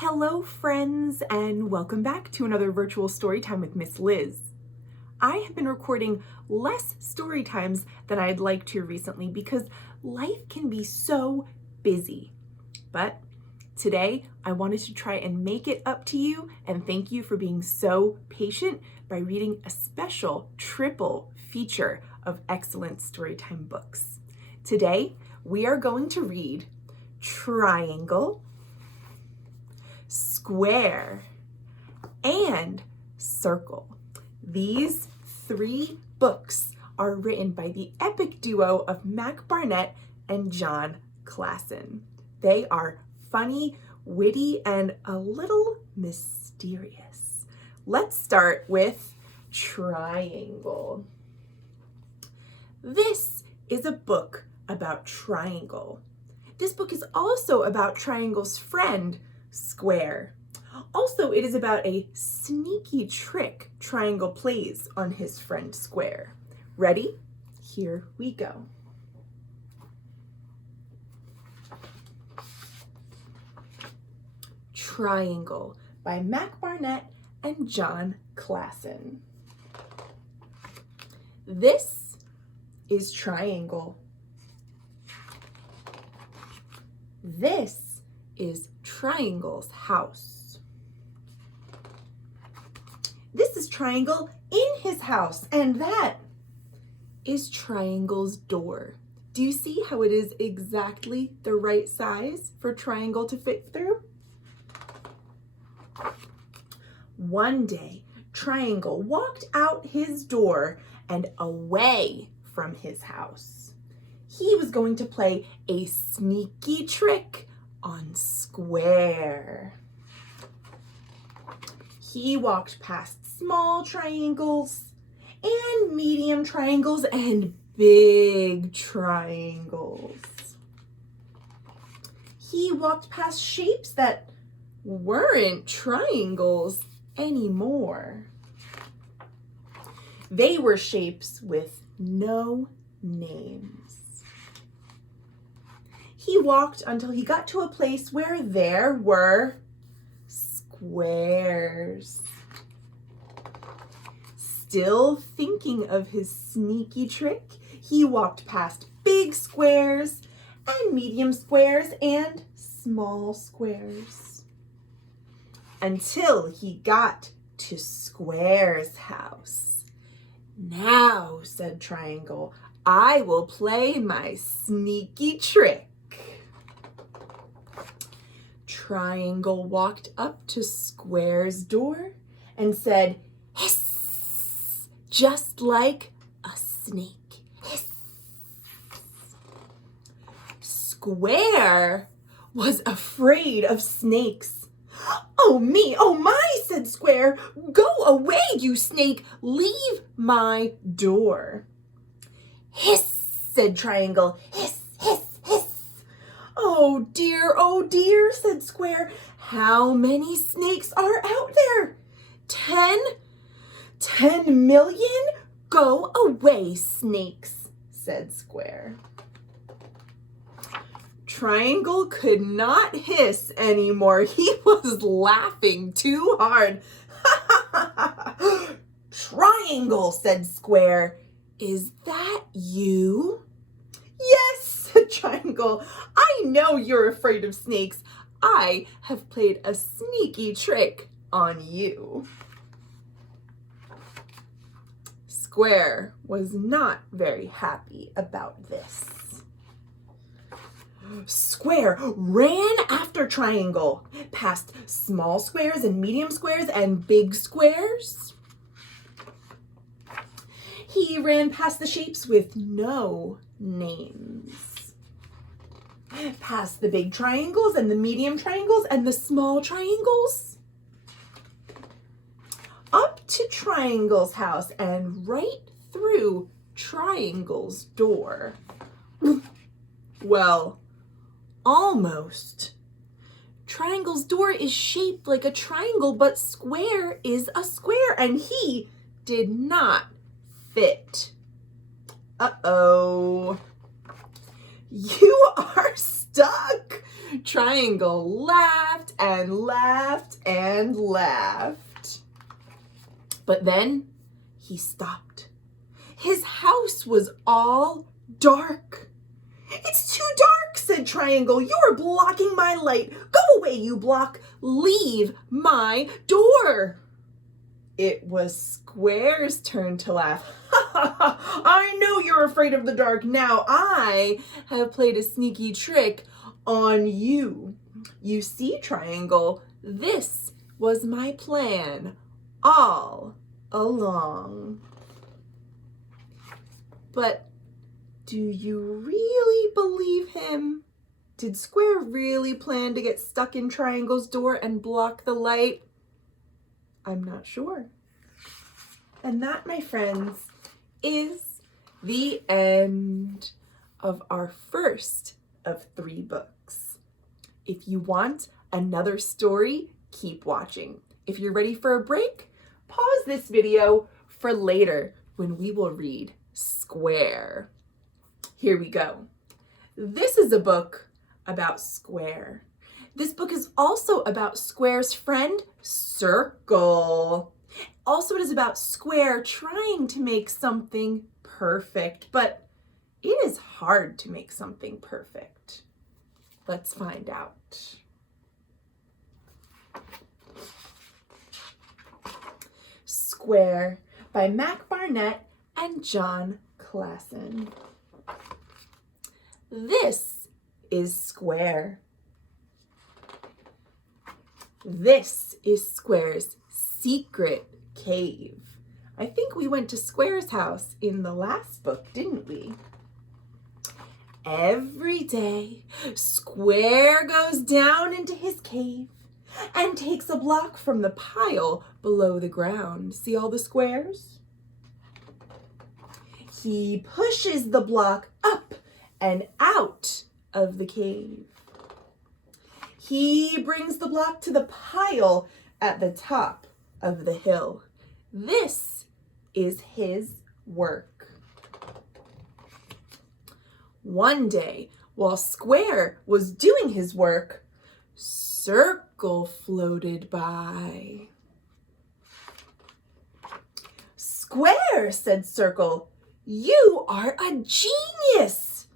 Hello friends, and welcome back to another virtual story time with Miss Liz. I have been recording less story times than I'd like to recently because life can be so busy. But today I wanted to try and make it up to you and thank you for being so patient by reading a special triple feature of excellent storytime books. Today we are going to read Triangle, Square, and Circle. These three books are written by the epic duo of Barnett and Klassen. They are funny, witty, and a little mysterious. Let's start with Triangle. This is a book about Triangle. This book is also about Triangle's friend, Square. Also, it is about a sneaky trick Triangle plays on his friend Square. Ready? Here we go. Triangle by Barnett and Klassen. This is Triangle. This is Triangle's house. This is Triangle in his house, and that is Triangle's door. Do you see how it is exactly the right size for Triangle to fit through? One day, Triangle walked out his door and away from his house. He was going to play a sneaky trick on Square. He walked past small triangles and medium triangles and big triangles. He walked past shapes that weren't triangles anymore. They were shapes with no names. He walked until he got to a place where there were squares. Still thinking of his sneaky trick, he walked past big squares and medium squares and small squares until he got to Square's house. "Now," said Triangle, "I will play my sneaky trick." Triangle walked up to Square's door and said, "Hiss," just like a snake. Hiss. Square was afraid of snakes. "Oh me, oh my," said Square. "Go away, you snake. Leave my door." "Hiss," said Triangle. "Hiss, hiss, hiss." Oh dear, said Square. "How many snakes are out there? 10? 10 million? Go away, snakes," said Square. Triangle could not hiss anymore. He was laughing too hard. "Triangle," said Square, "is that you?" "Yes," said Triangle. "I know you're afraid of snakes. I have played a sneaky trick on you." Square was not very happy about this. Square ran after Triangle, past small squares and medium squares and big squares. He ran past the shapes with no names, past the big triangles and the medium triangles and the small triangles, up to Triangle's house and right through Triangle's door. Well, almost. Triangle's door is shaped like a triangle, but Square is a square, and he did not fit. Uh-oh. "You are stuck," Triangle laughed and laughed and laughed. But then he stopped. His house was all dark. "It's too dark," said Triangle. "You're blocking my light. Go away, you block. Leave my door." It was Square's turn to laugh. "Ha ha ha! I know you're afraid of the dark. Now I have played a sneaky trick on you. You see, Triangle, this was my plan all along." But do you really believe him? Did Square really plan to get stuck in Triangle's door and block the light? I'm not sure. And that, my friends, is the end of our first of 3 books. If you want another story, keep watching. If you're ready for a break, pause this video for later when we will read Square. Here we go. This is a book about Square. This book is also about Square's friend, Circle. Also, it is about Square trying to make something perfect, but it is hard to make something perfect. Let's find out. Square by Barnett and John Klassen. This is Square. This is Square's secret cave. I think we went to Square's house in the last book, didn't we? Every day, Square goes down into his cave and takes a block from the pile below the ground. See all the squares? He pushes the block up and out of the cave. He brings the block to the pile at the top of the hill. This is his work. One day, while Square was doing his work, Circle floated by. "Square," said Circle, "you are a genius.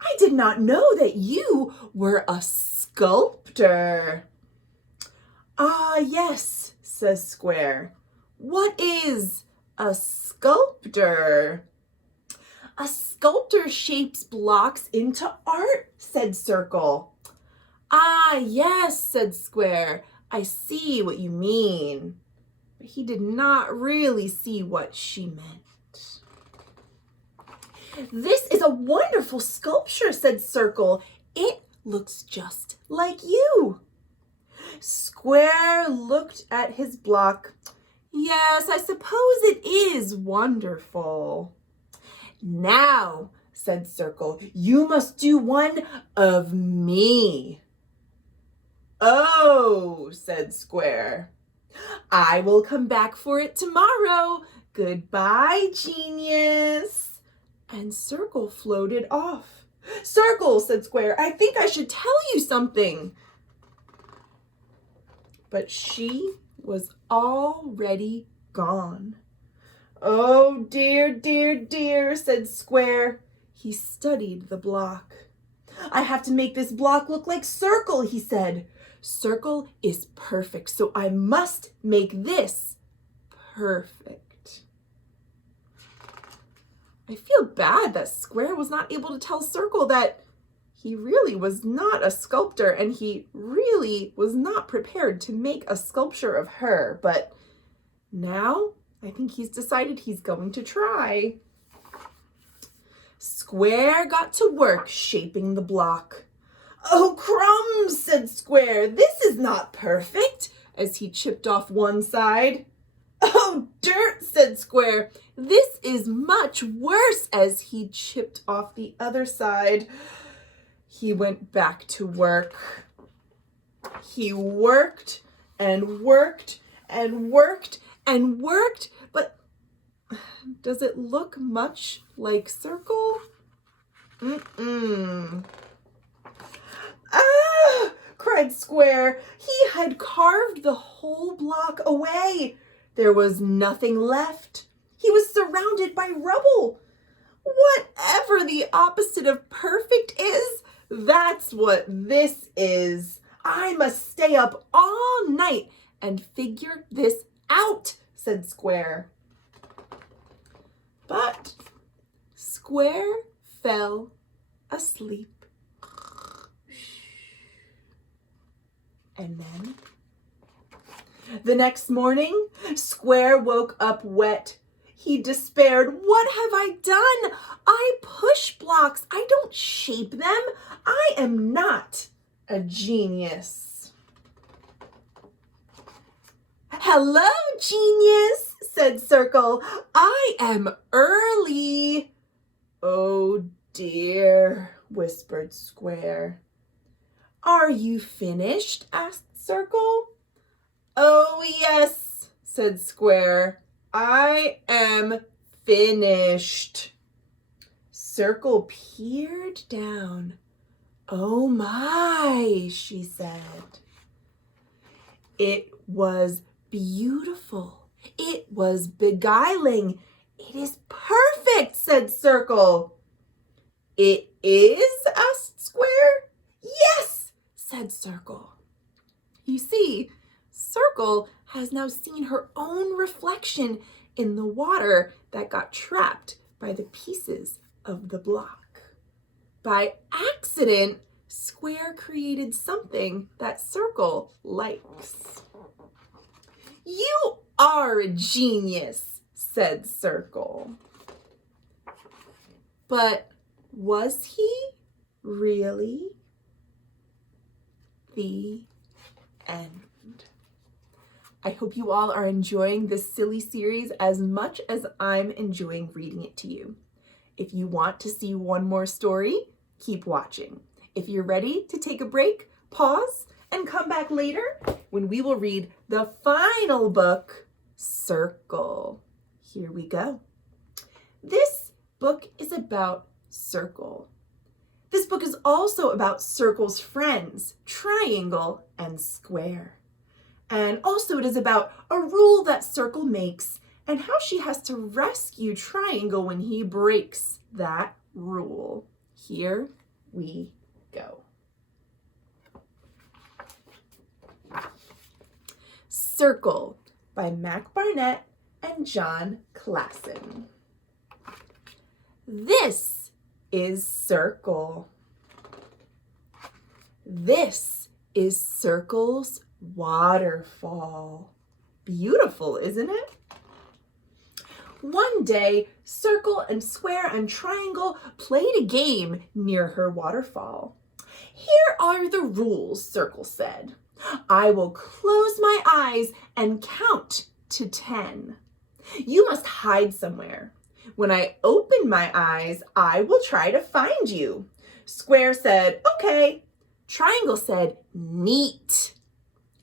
I did not know that you were a sculptor." "Ah, yes," says Square. "What is a sculptor?" "A sculptor shapes blocks into art," said Circle. "Ah, yes," said Square. "I see what you mean." But he did not really see what she meant. "This is a wonderful sculpture," said Circle. "It looks just like you." Square looked at his block. "Yes, I suppose it is wonderful." "Now," said Circle, "you must do one of me." "Oh," said Square. "I will come back for it tomorrow. Goodbye, genius." And Circle floated off. "Circle," said Square, "I think I should tell you something." But she was already gone. "Oh, dear, dear, dear," said Square. He studied the block. "I have to make this block look like Circle," he said. "Circle is perfect, so I must make this perfect." I feel bad that Square was not able to tell Circle that he really was not a sculptor and he really was not prepared to make a sculpture of her. But now I think he's decided he's going to try. Square got to work shaping the block. "Oh, crumbs," said Square. "This is not perfect," as he chipped off one side. "Oh, dirt," said Square. "This is much worse," as he chipped off the other side. He went back to work. He worked and worked and worked and worked, but does it look much like Circle? Ah! cried Square. He had carved the whole block away. There was nothing left. He was surrounded by rubble. Whatever the opposite of perfect is, that's what this is. I must stay up all night and figure this out, said Square. But Square fell asleep. And then the next morning, Square woke up wet. He despaired. What have I done? I push blocks. I don't shape them. I am not a genius. Hello, genius, said Circle. I am early. Oh dear, whispered Square. Are you finished? Asked Circle. Oh yes, said Square. I am finished. Circle peered down. Oh my, she said. It was beautiful. It was beguiling. It is perfect, said Circle. It is? Asked Square. Yes, said Circle. You see, Circle has now seen her own reflection in the water that got trapped by the pieces of the block. By accident, Square created something that Circle likes. You are a genius, said Circle. But was he really? The end. I hope you all are enjoying this silly series as much as I'm enjoying reading it to you. If you want to see one more story, keep watching. If you're ready to take a break, pause and come back later when we will read the final book, Circle. Here we go. This book is about Circle. This book is also about Circle's friends, Triangle and Square. And also it is about a rule that Circle makes and how she has to rescue Triangle when he breaks that rule. Here we go. Circle by Barnett and John Klassen. This is Circle. This is Circle's waterfall. Beautiful, isn't it? One day, Circle and Square and Triangle played a game near her waterfall. Here are the rules, Circle said. I will close my eyes and count to 10. You must hide somewhere. When I open my eyes, I will try to find you. Square said, okay. Triangle said, neat.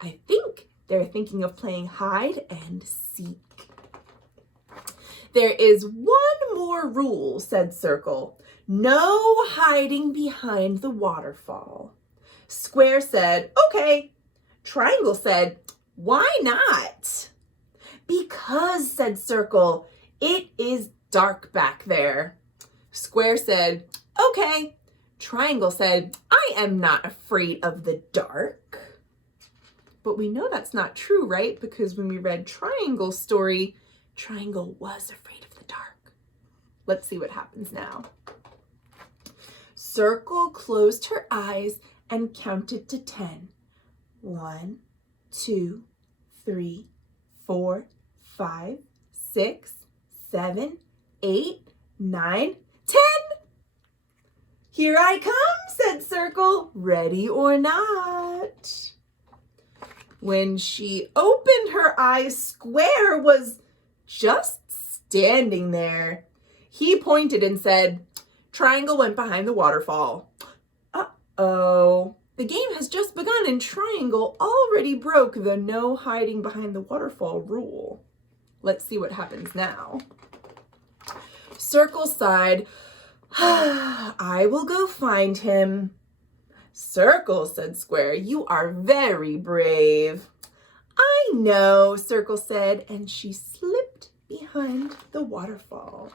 I think they're thinking of playing hide and seek. There is one more rule, said Circle. No hiding behind the waterfall. Square said, okay. Triangle said, why not? Because, said Circle, it is dark back there. Square said, okay. Triangle said, I am not afraid of the dark. But we know that's not true, right? Because when we read Triangle's story, Triangle was afraid of the dark. Let's see what happens now. Circle closed her eyes and counted to 10. 1, 2, 3, 4, 5, 6, 7, 8, 9, 10. Here I come, said Circle, ready or not. When she opened her eyes, Square was just standing there. He pointed and said, Triangle went behind the waterfall. Uh-oh. The game has just begun and Triangle already broke the no hiding behind the waterfall rule. Let's see what happens now. Circle sighed. I will go find him. Circle, said Square, you are very brave. I know, Circle said, and she slipped behind the waterfall.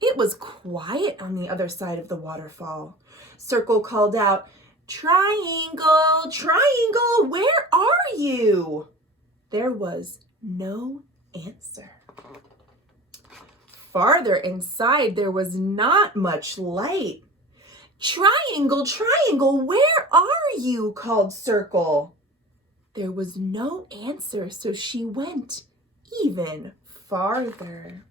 It was quiet on the other side of the waterfall. Circle called out, Triangle, Triangle, where are you? There was no answer. Farther inside, there was not much light. Triangle, Triangle, where are you? Called Circle. There was no answer, so she went even farther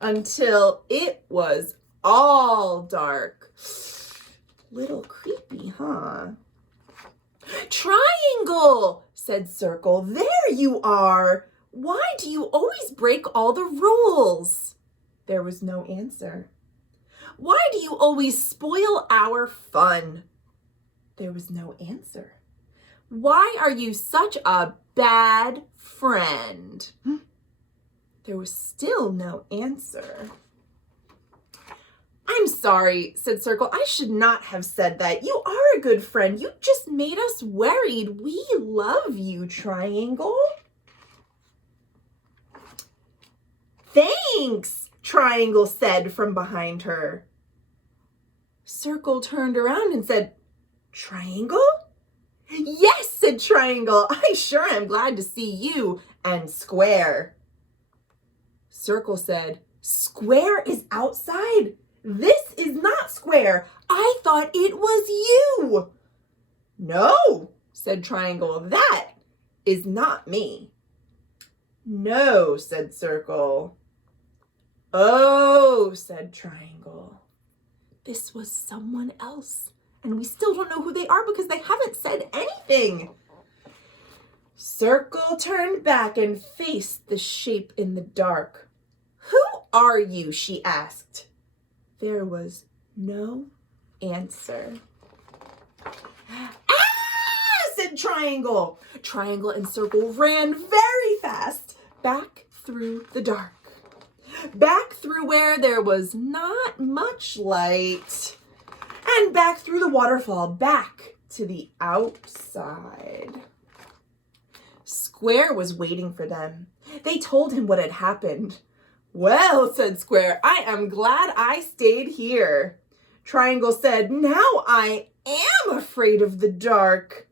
until it was all dark. Little creepy, huh? Triangle, said Circle, there you are. Why do you always break all the rules? There was no answer. Why do you always spoil our fun? There was no answer. Why are you such a bad friend? There was still no answer. I'm sorry, said Circle. I should not have said that. You are a good friend. You just made us worried. We love you, Triangle. Thanks, Triangle said from behind her. Circle turned around and said, Triangle? Yes, said Triangle. I sure am glad to see you and Square. Circle said, Square is outside. This is not Square. I thought it was you. No, said Triangle. That is not me. No, said Circle. Oh, said Triangle. This was someone else. And we still don't know who they are because they haven't said anything. Circle turned back and faced the shape in the dark. Who are you? She asked. There was no answer. Ah! Said Triangle. Triangle and Circle ran very fast back through the dark. Back through where there was not much light. And back through the waterfall, back to the outside. Square was waiting for them. They told him what had happened. Well, said Square, I am glad I stayed here. Triangle said, now I am afraid of the dark.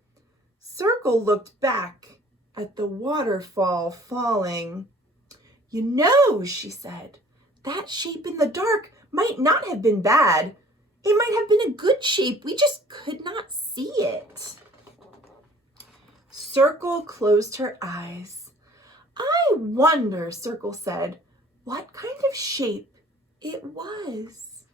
Circle looked back at the waterfall falling. You know, she said, that shape in the dark might not have been bad. It might have been a good shape. We just could not see it. Circle closed her eyes. I wonder, Circle said, what kind of shape it was.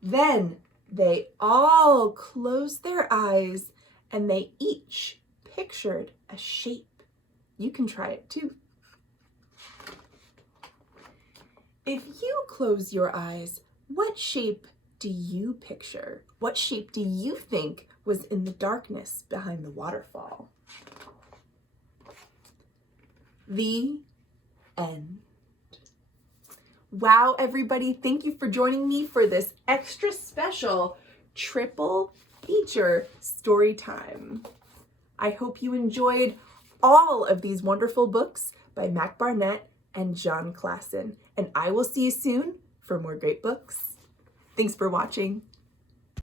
Then they all closed their eyes and they each pictured a shape. You can try it too. If you close your eyes, what shape do you picture? What shape do you think was in the darkness behind the waterfall? The end. Wow, everybody, thank you for joining me for this extra special triple feature story time. I hope you enjoyed all of these wonderful books by Mac Barnett and John Klassen, and I will see you soon for more great books. Thanks for watching.